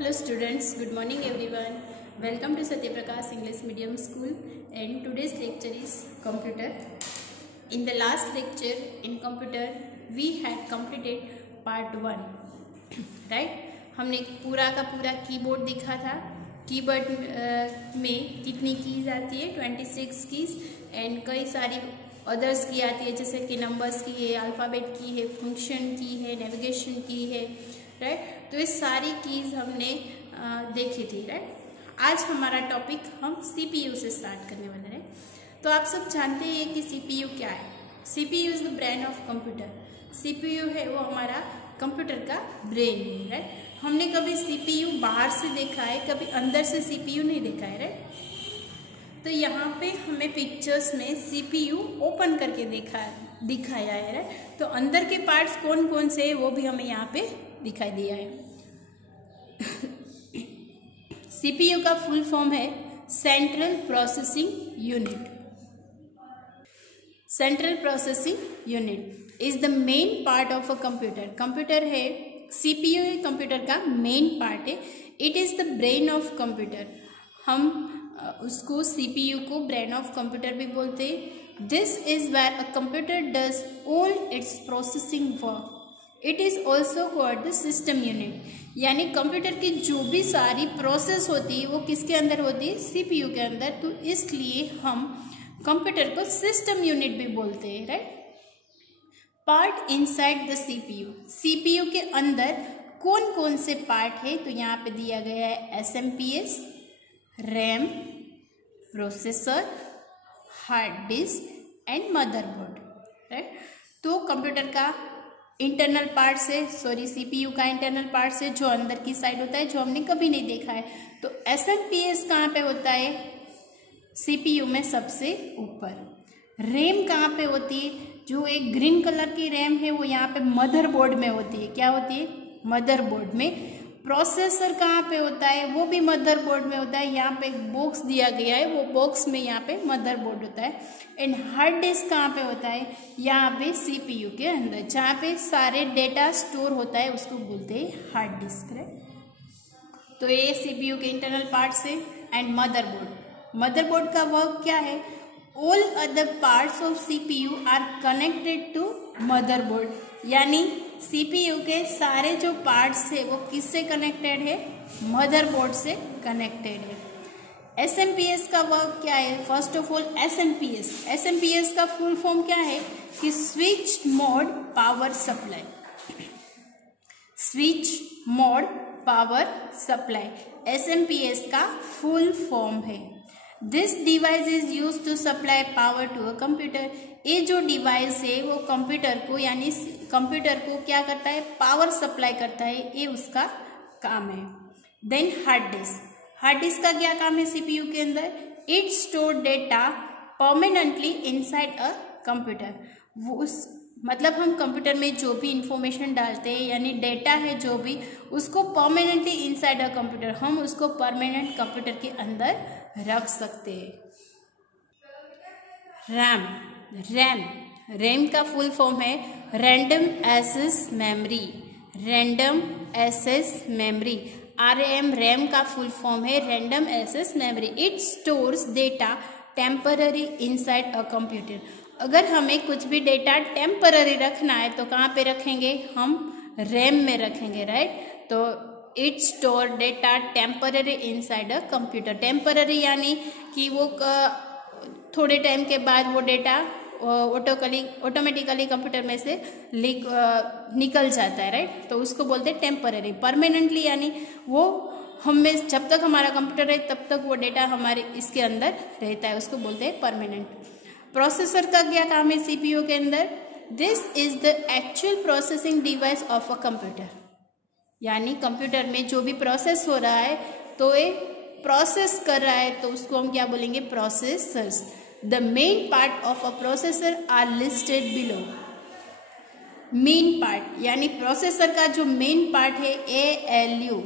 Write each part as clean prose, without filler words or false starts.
Hello students, good morning everyone. Welcome to Satya Prakash English Medium School, and today's lecture is computer. In the last lecture in computer we had completed part 1, right? हमने पूरा का पूरा keyboard देखा था. Keyboard में कितनी keys आती है? 26 कीज एंड कई सारी अदर्स की आती है, जैसे कि नंबर्स की है, अल्फ़ाबेट की है, फंक्शन की है, नेविगेशन की है, राइट. तो ये सारी कीज हमने देखी थी, राइट. आज हमारा टॉपिक हम सीपीयू से स्टार्ट करने वाले हैं. तो आप सब जानते हैं कि सीपीयू क्या है. CPU is the brain of computer. CPU है वो हमारा कंप्यूटर का ब्रेन है, राइट. हमने कभी सीपीयू बाहर से देखा है, कभी अंदर से सीपीयू नहीं देखा है, राइट. तो यहाँ पे हमें पिक्चर्स में सीपीयू ओपन करके दिखाया है, राइट. तो अंदर के पार्ट्स कौन कौन से है वो भी हमें यहाँ पे दिखाई दिया है. सीपीयू का फुल फॉर्म है central processing unit. Central processing unit is the main part of a computer. Computer है, सीपीयू कंप्यूटर का मेन पार्ट है. It is the brain of computer. हम उसको सीपीयू को ब्रेन ऑफ कंप्यूटर भी बोलते हैं. This is where a computer does all its processing work. It is also called the system unit. यानी computer की जो भी सारी प्रोसेस होती है वो किसके अंदर होती है? सीपीयू के अंदर. तो इसलिए हम कंप्यूटर को सिस्टम यूनिट भी बोलते हैं, right. Part inside the CPU. CPU के अंदर कौन कौन से पार्ट है? तो यहाँ पे दिया गया है SMPS, RAM, processor, hard disk and motherboard, right. तो कंप्यूटर का इंटरनल पार्ट से, सीपीयू का इंटरनल पार्ट से जो अंदर की साइड होता है, जो हमने कभी नहीं देखा है. तो एसएमपीएस कहाँ पे होता है? सीपीयू में सबसे ऊपर. रैम कहाँ पे होती है? जो एक ग्रीन कलर की रैम है वो यहाँ पे मदरबोर्ड में होती है. क्या होती है? मदरबोर्ड में. प्रोसेसर कहाँ पे होता है? वो भी मदरबोर्ड में होता है. यहाँ पे एक बॉक्स दिया गया है, वो बॉक्स में यहाँ पे मदरबोर्ड होता है. एंड हार्ड डिस्क कहाँ पे होता है? यहाँ पे सीपीयू के अंदर, जहाँ पे सारे डेटा स्टोर होता है उसको बोलते हैं हार्ड डिस्क, राइट. तो ये सीपीयू के इंटरनल पार्ट्स है. And motherboard. मदरबोर्ड का वर्क क्या है? All other parts of CPU are connected to motherboard. यानी सीपीयू के सारे जो पार्ट्स है वो किससे कनेक्टेड है? मदरबोर्ड से कनेक्टेड है. एसएमपीएस का वर्क क्या है? फर्स्ट ऑफ ऑल एसएमपीएस का फुल फॉर्म क्या है? कि switch mode power supply. Switch mode power supply SMPS का फुल फॉर्म है. This device is use to supply power to a computer. ये जो डिवाइस है वो कंप्यूटर को, यानी कंप्यूटर को क्या करता है? पावर सप्लाई करता है. ये उसका काम है. Then hard disk. Hard disk का क्या काम है सीपीयू के अंदर? It store data permanently inside a computer. वो मतलब हम कंप्यूटर में जो भी इंफॉर्मेशन डालते हैं, यानी डेटा है जो भी, उसको परमानेंटली इनसाइड अ कंप्यूटर, हम उसको परमानेंट कंप्यूटर के अंदर रख सकते हैं. रैम का फुल फॉर्म है random access memory. Random access memory, RAM का फुल फॉर्म है random access memory. It stores data temporary inside a computer. अगर हमें कुछ भी डेटा टेम्पररी रखना है तो कहाँ पे रखेंगे? हम रैम में रखेंगे, राइट. तो it store data temporary inside a computer. Temporary यानी कि वो थोड़े टाइम के बाद वो डेटा ऑटोमेटिकली कंप्यूटर में से निकल जाता है, राइट. तो उसको बोलते हैं टेम्पररी. परमानेंटली यानी वो हमें, जब तक हमारा कंप्यूटर है तब तक वो डेटा हमारे इसके अंदर रहता है, उसको बोलते हैं परमानेंट. प्रोसेसर का क्या काम है सीपीयू के अंदर? This is the actual processing device of a computer. यानी कंप्यूटर में जो भी प्रोसेस हो रहा है, तो ये प्रोसेस कर रहा है, तो उसको हम क्या बोलेंगे? Processors. The main part of a processor are listed below. Main part यानी प्रोसेसर का जो मेन पार्ट है ALU,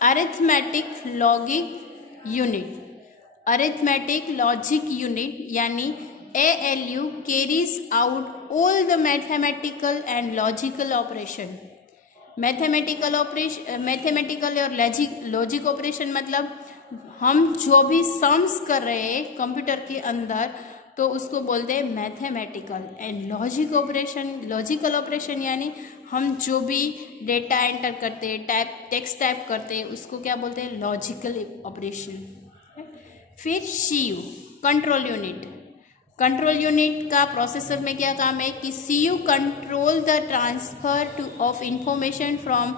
arithmetic logic unit. Arithmetic logic unit यानी ALU carries out all the mathematical and logical operation. Mathematical और logic operation मतलब हम जो भी सम्स कर रहे हैं कंप्यूटर के अंदर तो उसको बोलते हैं मैथमेटिकल। एंड लॉजिकल ऑपरेशन यानी हम जो भी डेटा एंटर करते हैं, टेक्स्ट टाइप करते हैं, उसको क्या बोलते हैं, लॉजिकल ऑपरेशन। फिर सीयू कंट्रोल यूनिट का प्रोसेसर में क्या काम है कि CU control the transfer of information from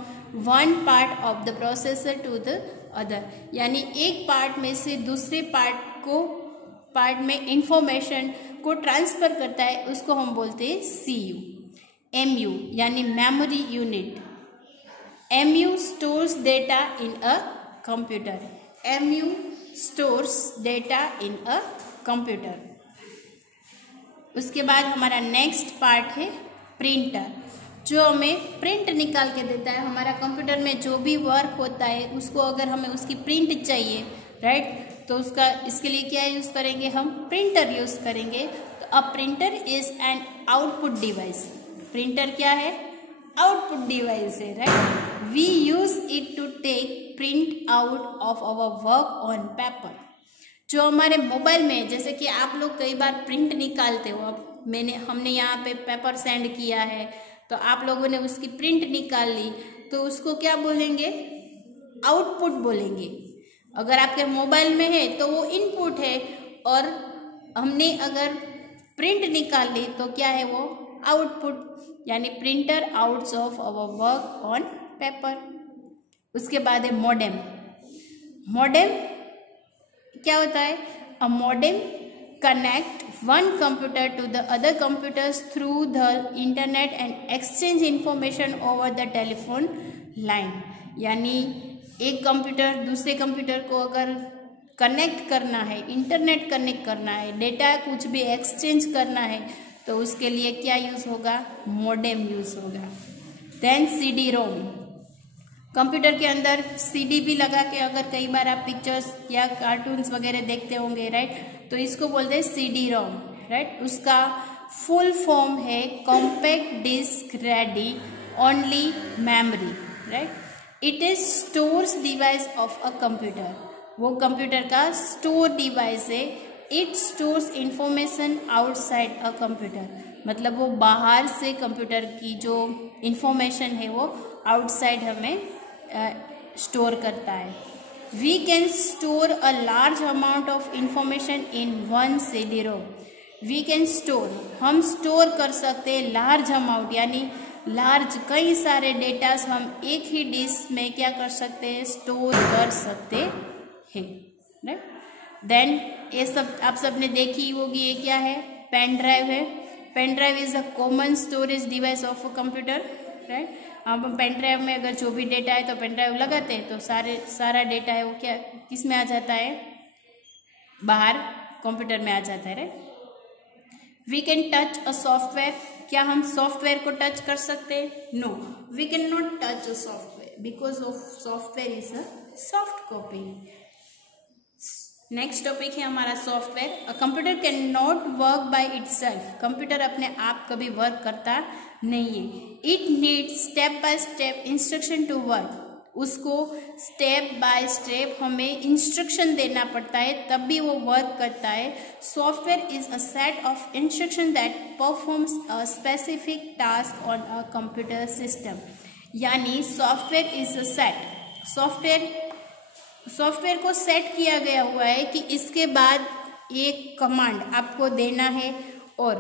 one part of the processor to the other, यानी एक पार्ट में से दूसरे पार्ट में इंफॉर्मेशन को ट्रांसफर करता है, उसको हम बोलते हैं सीयू। एमयू यानी memory unit, MU stores data in a computer, MU stores data in a computer. उसके बाद हमारा नेक्स्ट पार्ट है प्रिंटर, जो हमें प्रिंट निकाल के देता है। हमारा कंप्यूटर में जो भी वर्क होता है उसको अगर हमें उसकी प्रिंट चाहिए, राइट, तो इसके लिए क्या यूज़ करेंगे, हम प्रिंटर यूज़ करेंगे। तो a printer is an output device, printer क्या है, आउटपुट डिवाइस है, right. We use it to take print out of our work on paper. जो हमारे मोबाइल में, जैसे कि आप लोग कई बार प्रिंट निकालते हो, अब हमने यहाँ पे पेपर सेंड किया है तो आप लोगों ने उसकी प्रिंट निकाल ली, तो उसको क्या बोलेंगे, आउटपुट बोलेंगे। अगर आपके मोबाइल में है तो वो इनपुट है, और हमने अगर प्रिंट निकाल ली तो क्या है, वो आउटपुट, यानी printouts of our work on paper. उसके बाद है मॉडेम। मॉडेम क्या होता है, a modem connect one computer to the other computers through the internet and exchange information over the telephone line, यानी एक कंप्यूटर दूसरे कंप्यूटर को अगर कनेक्ट करना है, इंटरनेट कनेक्ट करना है, डेटा कुछ भी एक्सचेंज करना है, तो उसके लिए क्या यूज़ होगा, मॉडेम यूज़ होगा। देन सीडी रोम, कंप्यूटर के अंदर सीडी भी लगा के अगर कई बार आप पिक्चर्स या कार्टून्स वगैरह देखते होंगे, राइट, तो इसको बोलते हैं सीडी रोम, राइट। उसका फुल फॉर्म है compact disc ready only memory, right. It is stores device of a computer, वो कंप्यूटर का स्टोर डिवाइस है। It stores information outside a computer, मतलब वो बाहर से कंप्यूटर की जो इंफॉर्मेशन है वो आउटसाइड हमें स्टोर करता है। We can store a large amount of information in one CD ROM. We can store, हम स्टोर कर सकते हैं लार्ज अमाउंट, यानी लार्ज कई सारे डेटास हम एक ही डिस्क में क्या कर सकते हैं, स्टोर कर सकते हैं, राइट। देन ये सब आप सबने देखी होगी, ये क्या है, पेन ड्राइव है। Pen drive is a common storage device of a computer, right. अब हम पेन ड्राइव में अगर जो भी डेटा है तो पेन ड्राइव लगाते हैं तो सारा डेटा है वो क्या किस में आ जाता है, बाहर कंप्यूटर में आ जाता है, right. We can touch a software, क्या हम सॉफ्टवेयर को टच कर सकते हैं, no, we can not touch a software because of software is a soft copy. Next topic है हमारा software. A computer can not work by itself, computer अपने आप कभी वर्क करता नहीं है। It needs step by step instruction to work, उसको step by step हमें इंस्ट्रक्शन देना पड़ता है तब भी वो वर्क करता है। Software is a set of instruction that performs a specific task on a computer system, यानी software is a set, software को सेट किया गया हुआ है कि इसके बाद एक कमांड आपको देना है और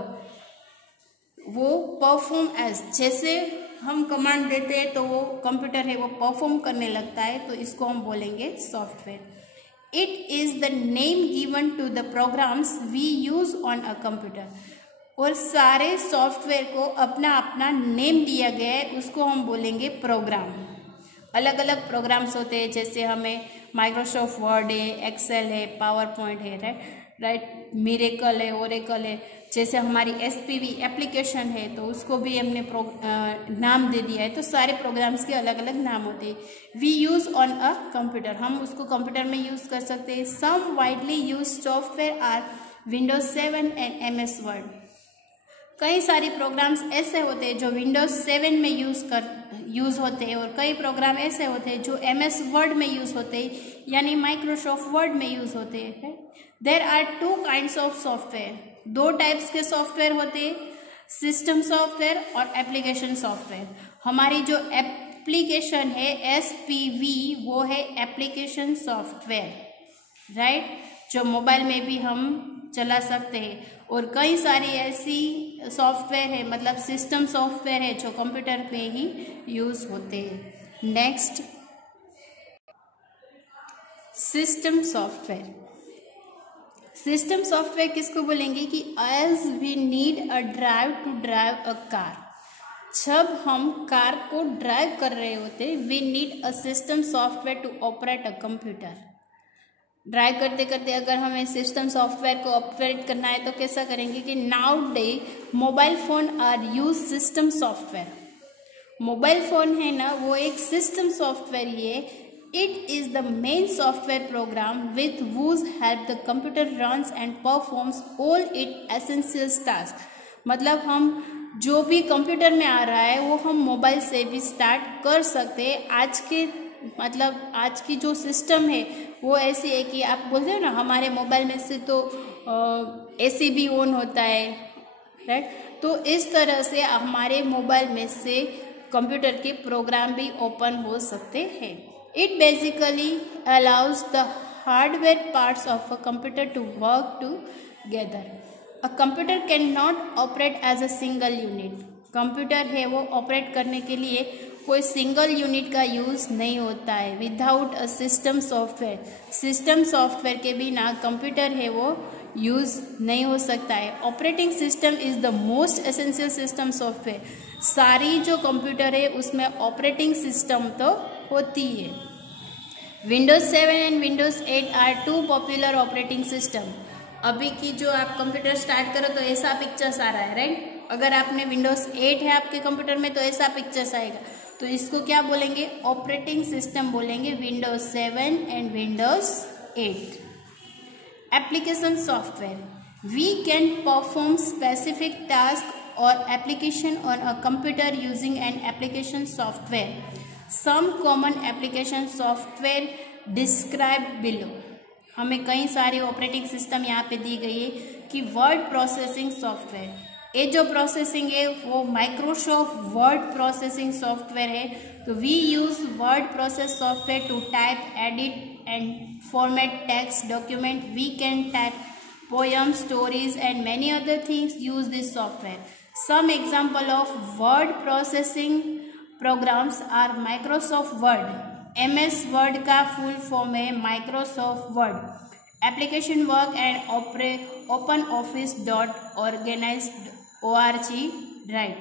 वो परफॉर्म एज, जैसे हम कमांड देते हैं तो वो कंप्यूटर है वो परफॉर्म करने लगता है, तो इसको हम बोलेंगे software. It is the name given to the programs we use on a computer, और सारे सॉफ्टवेयर को अपना अपना नेम दिया गया है, उसको हम बोलेंगे प्रोग्राम। अलग अलग प्रोग्राम्स होते हैं, जैसे हमें माइक्रोसॉफ्ट वर्ड है, एक्सेल है, पावर पॉइंट है, राइट, मिरेकल है, ओरेकल है। जैसे हमारी एसपीवी एप्लीकेशन है तो उसको भी हमने नाम दे दिया है, तो सारे प्रोग्राम्स के अलग अलग नाम होते हैं। We use on a computer, हम उसको कंप्यूटर में यूज़ कर सकते हैं। Some widely use software are Windows 7 and MS word. कई सारे प्रोग्राम्स ऐसे होते हैं जो विंडोज 7 में यूज़ होते हैं और कई प्रोग्राम ऐसे होते हैं जो MS वर्ड में यूज़ होते हैं, यानी माइक्रोसॉफ्ट वर्ड में यूज़ होते हैं। There are 2 kinds of software, 2 types के सॉफ्टवेयर होते हैं, सिस्टम सॉफ्टवेयर और एप्लीकेशन सॉफ्टवेयर। हमारी जो एप्लीकेशन है SPV वो है एप्लीकेशन सॉफ्टवेयर, राइट, जो मोबाइल में भी हम चला सकते हैं। और कई सारी ऐसी सॉफ्टवेयर है, मतलब सिस्टम सॉफ्टवेयर है जो कंप्यूटर पे ही यूज़ होते हैं। Next, system software. System software किसको बोलेंगे कि as we need a drive to drive a car, जब हम कार को ड्राइव कर रहे होते we need a system software to operate a computer. Drive करते करते अगर हमें सिस्टम सॉफ्टवेयर को ऑपरेट करना है तो कैसा करेंगे कि now day mobile phone are use system software. Mobile phone है ना, वो एक सिस्टम सॉफ्टवेयर ही है। It is the main software program with whose help the computer runs and performs all it essential task. मतलब हम जो भी कंप्यूटर में आ रहा है वो हम मोबाइल से भी स्टार्ट कर सकते हैं। आज की जो सिस्टम है वो ऐसी है कि आप बोलते हो ना हमारे मोबाइल में से तो AC भी ऑन होता है, राइट, तो इस तरह से हमारे मोबाइल में से कंप्यूटर के प्रोग्राम भी ओपन हो सकते हैं। It basically allows the hardware parts of a computer to work together. A computer can not operate as a single unit. Computer है वो ऑपरेट करने के लिए कोई सिंगल यूनिट का यूज़ नहीं होता है। Without a system software, system software के बिना कंप्यूटर है वो यूज़ नहीं हो सकता है। Operating system is the most essential system software. सारी जो कंप्यूटर है उसमें ऑपरेटिंग सिस्टम तो होती है। Windows 7 and Windows 8 are 2 popular operating system. अभी की जो आप कंप्यूटर स्टार्ट करो तो ऐसा पिक्चर्स आ रहा है, राइट। अगर आपने विंडोज 8 है आपके कंप्यूटर में तो ऐसा पिक्चर्स आएगा, तो इसको क्या बोलेंगे, ऑपरेटिंग सिस्टम बोलेंगे, Windows 7 and Windows 8। Application software, we can perform specific task और application on a computer using an application software. Some common application software describe below. हमें कई सारी ऑपरेटिंग सिस्टम यहाँ पे दी गई है कि वर्ड प्रोसेसिंग सॉफ्टवेयर, ये जो प्रोसेसिंग है वो माइक्रोसॉफ्ट वर्ड प्रोसेसिंग सॉफ्टवेयर है। तो we use word process software to type, edit and format text document. We can type poems, stories and many other things use this software. Some example of word processing programs are Microsoft Word, MS Word का full form है Microsoft Word, application work and OpenOffice.org, right.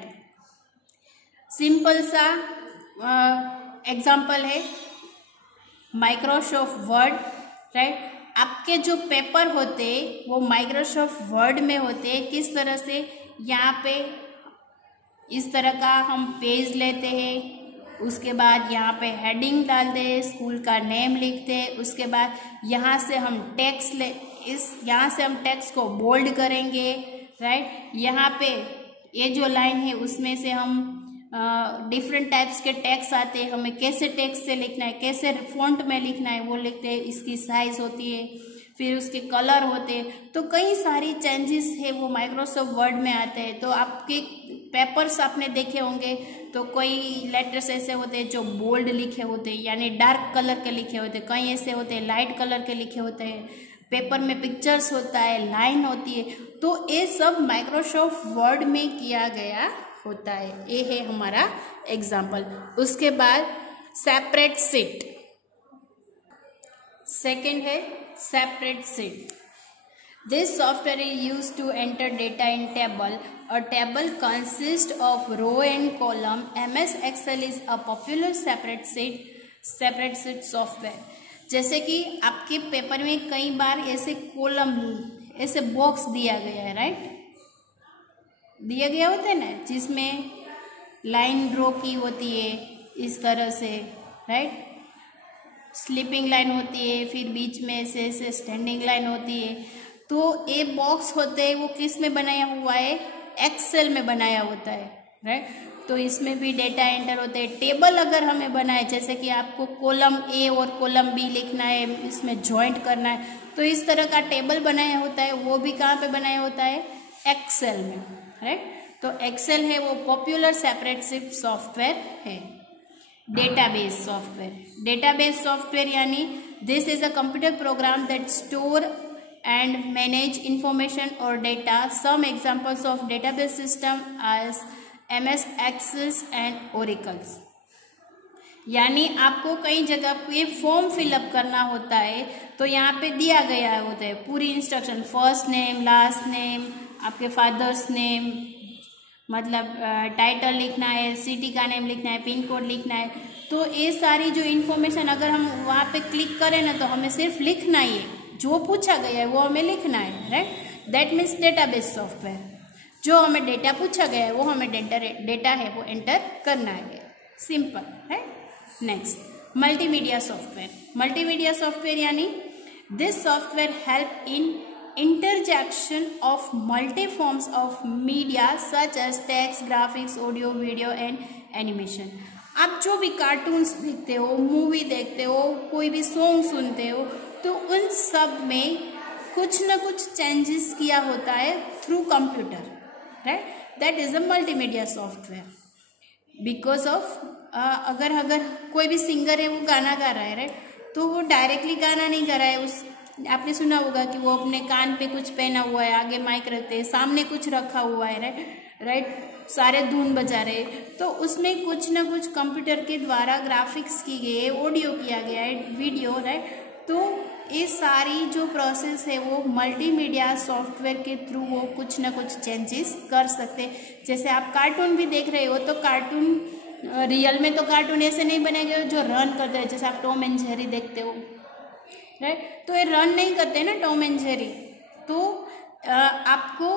Simple सा example है Microsoft word, right. आपके जो paper होते हैं वो Microsoft word में होते हैं। किस तरह से, यहाँ पे इस तरह का हम पेज लेते हैं, उसके बाद यहाँ पे हेडिंग डालते हैं, स्कूल का नेम लिखते हैं, उसके बाद यहाँ से हम यहाँ से हम टेक्स्ट को बोल्ड करेंगे, राइट। यहाँ पे ये जो लाइन है उसमें से हम डिफरेंट टाइप्स के टेक्स्ट आते हैं, हमें कैसे टेक्स्ट से लिखना है, कैसे फॉन्ट में लिखना है वो लिखते हैं, इसकी साइज होती है, फिर उसके कलर होते हैं। तो कई सारी चेंजेस है वो माइक्रोसॉफ्ट वर्ड में आते हैं। तो आपके पेपर्स आपने देखे होंगे तो कोई लेटर्स ऐसे होते हैं जो बोल्ड लिखे होते हैं यानी डार्क कलर के लिखे होते हैं, कई ऐसे होते हैं लाइट कलर के लिखे होते हैं, पेपर में पिक्चर्स होता है, लाइन होती है। तो ये सब माइक्रोसॉफ्ट वर्ड में किया गया होता है। ये है हमारा एग्जाम्पल। उसके बाद सेपरेट शीट, सेकेंड है separate sheet. This software is use to enter data in table. A table consist of row and column. MS Excel is a popular separate sheet software. जैसे कि आपके पेपर में कई बार ऐसे column, ऐसे box दिया गया है, राइट, दिया गया होता है ना, जिसमें लाइन ड्रॉ की होती है इस तरह से, राइट, स्लीपिंग लाइन होती है, फिर बीच में ऐसे स्टैंडिंग लाइन होती है। तो ये बॉक्स होते हैं वो किस में बनाया हुआ है, एक्सेल में बनाया होता है, राइट। तो इसमें भी डेटा एंटर होते हैं। टेबल अगर हमें बनाए, जैसे कि आपको कॉलम ए और कॉलम बी लिखना है, इसमें जॉइंट करना है, तो इस तरह का टेबल बनाया होता है, वो भी कहाँ पे बनाया होता है, एक्सेल में, राइट। तो एक्सेल है वो पॉपुलर स्प्रेडशीट सॉफ्टवेयर है। डेटाबेस सॉफ्टवेयर, डेटाबेस सॉफ्टवेयर यानी this is a computer program that store and manage information और data. Some examples of database system as MS Access and Oracles. यानी आपको कई जगह पे फॉर्म फिलअप करना होता है, तो यहाँ पे दिया गया होता है पूरी instruction, first name, last name, आपके फादर्स नेम, मतलब टाइटल लिखना है, सिटी का नेम लिखना है, पिन कोड लिखना है। तो ये सारी जो इन्फॉर्मेशन अगर हम वहाँ पे क्लिक करें ना, तो हमें सिर्फ लिखना ही है, जो पूछा गया है वो हमें लिखना है, right. That means database software, जो हमें डेटा पूछा गया है वो हमें डेटा है वो एंटर करना है, सिंपल है। Next, multimedia software. Multimedia software यानी this software help in interjection of multi forms of media such as text, graphics, audio, video and animation. आप जो भी कार्टून्स देखते हो, मूवी देखते हो, कोई भी सॉन्ग सुनते हो, तो उन सब में कुछ न कुछ चेंजेस किया होता है through computer, right. That is a multimedia software. Because of अगर कोई भी सिंगर है वो गाना गा रहा है, राइट, तो वो डायरेक्टली गाना नहीं गा रहा है, उस आपने सुना होगा कि वो अपने कान पे कुछ पहना हुआ है, आगे माइक रखते हैं, सामने कुछ रखा हुआ है, राइट, सारे धुन बजा रहे, तो उसमें कुछ ना कुछ कंप्यूटर के द्वारा ग्राफिक्स की गई है, ऑडियो किया गया है, वीडियो, राइट। तो ये सारी जो प्रोसेस है वो मल्टीमीडिया सॉफ्टवेयर के थ्रू वो कुछ ना कुछ चेंजेस कर सकते हैं। जैसे आप कार्टून भी देख रहे हो, तो कार्टून रियल में तो कार्टून ऐसे नहीं बनेंगे जो रन करते हैं, जैसे आप टॉम एंड जेरी देखते हो, राइट, तो ये रन नहीं करते ना टॉम एंड जेरी। तो आपको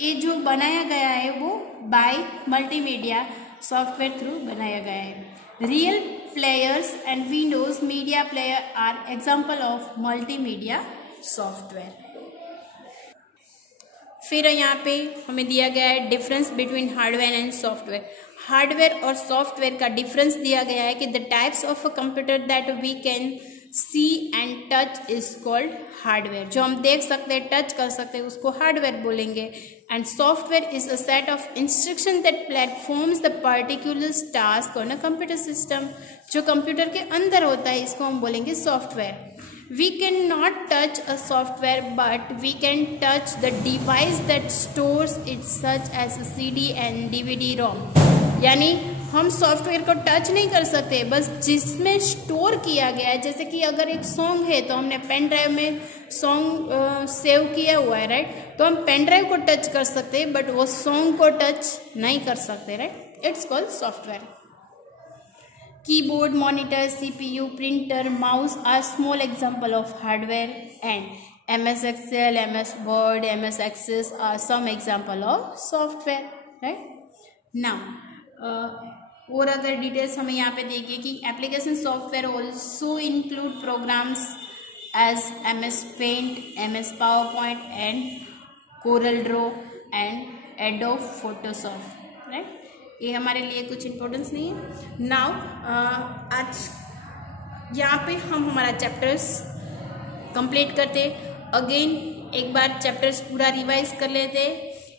ये जो बनाया गया है वो बाय मल्टीमीडिया सॉफ्टवेयर थ्रू बनाया गया है। Real players and Windows media player are example of multimedia software. फिर यहाँ पे हमें दिया गया है difference between hardware and software. Hardware और सॉफ्टवेयर का डिफरेंस दिया गया है कि the types of a computer that we can see and touch is called hardware. जो हम देख सकते हैं, टच कर सकते हैं, उसको हार्डवेयर बोलेंगे। And software is a set of instruction that platforms the particular task on a computer system. जो कंप्यूटर के अंदर होता है इसको हम बोलेंगे software. We cannot touch a software, but we can touch the device that stores it, such as a CD and DVD-ROM। यानी हम सॉफ्टवेयर को टच नहीं कर सकते, बस जिसमें स्टोर किया गया है। जैसे कि अगर एक सॉन्ग है तो हमने पेन ड्राइव में सॉन्ग सेव किया हुआ है, राइट, तो हम पेन ड्राइव को टच कर सकते हैं, बट वो सॉन्ग को टच नहीं कर सकते, right. It's called software. Keyboard, monitor, CPU, printer, mouse are small example of hardware, and MS Excel, MS Word, MS Access are some example of software, right? Now, और अगर details हमें यहाँ पे देखिए कि application software also include programs as MS Paint, MS PowerPoint and Corel Draw and Adobe Photoshop, right? ये हमारे लिए कुछ इम्पोर्टेंस नहीं है। नाउ आज यहाँ पे हम हमारा चैप्टर्स कंप्लीट करते। अगेन एक बार चैप्टर्स पूरा रिवाइज कर लेते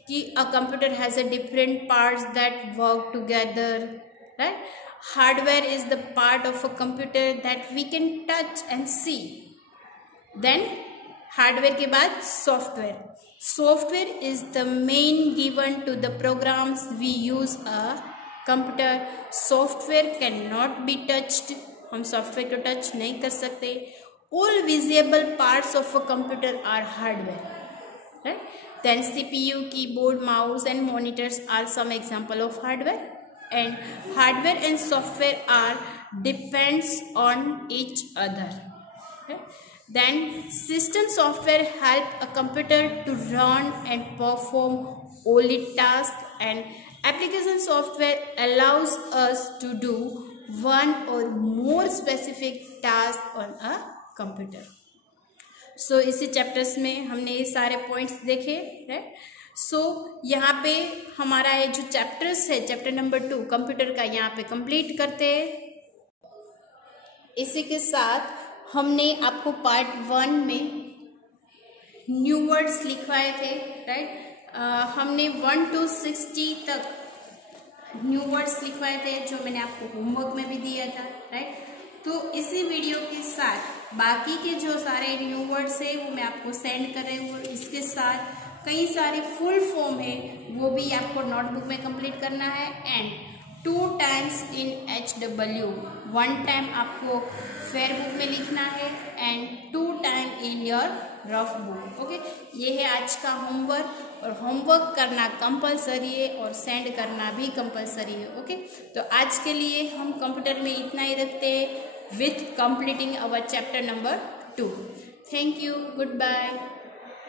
कि a computer has a different parts that work together, right. Hardware is the part of a computer that we can touch and see. Then hardware के बाद software. Software is the main given to the programs we use a computer. Software cannot be touched. हम software को touch नहीं कर सकते। All visible parts of a computer are hardware, right? Then CPU, keyboard, mouse and monitors are some example of hardware. And hardware and software are depends on each other, right? Then system software help a computer to run and perform all its tasks, and application software allows us to do one or more specific task on a computer. So इसी chapters में हमने ये सारे points देखे, right. सो यहाँ पे हमारा ये जो चैप्टर्स है, चैप्टर नंबर 2 कंप्यूटर का, यहाँ पे कंप्लीट करते हैं। इसी के साथ हमने आपको पार्ट 1 में न्यू वर्ड्स लिखवाए थे, राइट। हमने 1 to 60 तक न्यू वर्ड्स लिखवाए थे, जो मैंने आपको होमवर्क में भी दिया था, राइट। तो इसी वीडियो के साथ बाकी के जो सारे न्यू वर्ड्स है वो मैं आपको सेंड कर रही हूँ। इसके साथ कई सारे फुल फॉर्म है वो भी आपको नोटबुक में कंप्लीट करना है। And 2 times in HW, 1 time आपको फेयर बुक में लिखना है and 2 time in your rough book. Okay, ये है आज का होमवर्क, और होमवर्क करना कंपलसरी है और सेंड करना भी कंपलसरी है। ओके, तो आज के लिए हम कंप्यूटर में इतना ही रखते हैं with completing our chapter number 2। Thank you, good bye.